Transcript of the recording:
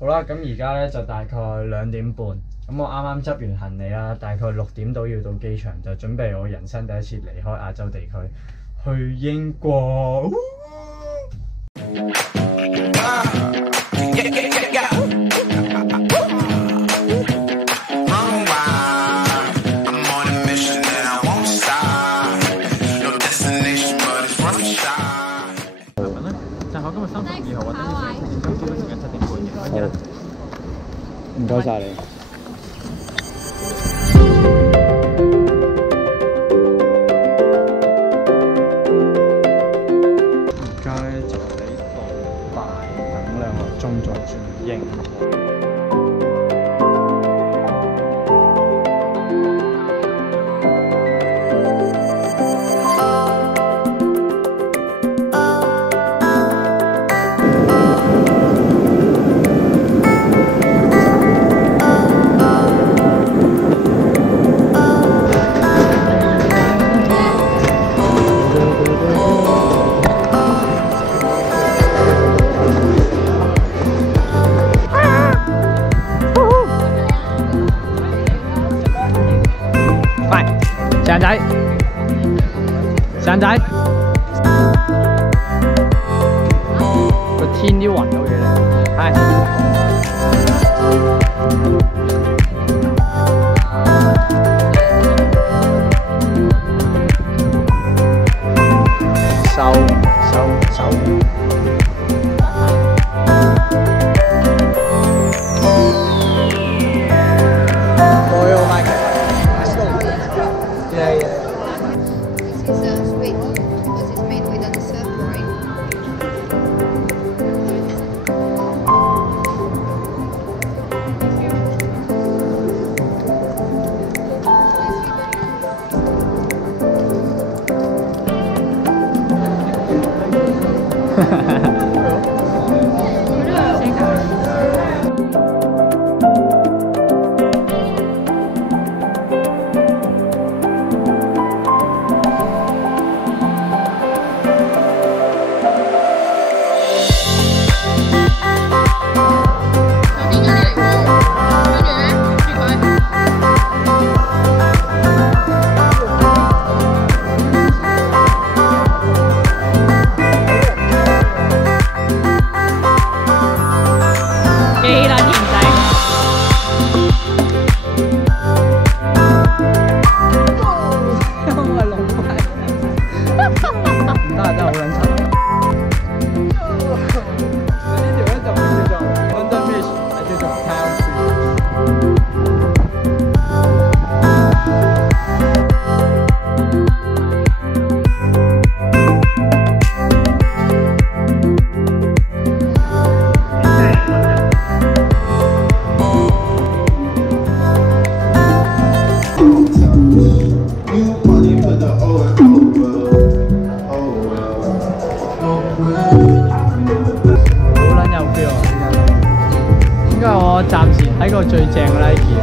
好啦，咁而家咧就大概2點半，咁我啱啱執完行李啦，大概6點到要到機場，就準備我人生第一次離開亞洲地區，去英國。就考今日32號或者今朝都時間7點半嘅。好，唔該晒你。而家咧就喺杜拜等2個鐘再轉英國。上仔，上仔，個天啲雲好嘢咧，係。收。暫時睇過最正嘅 Nike。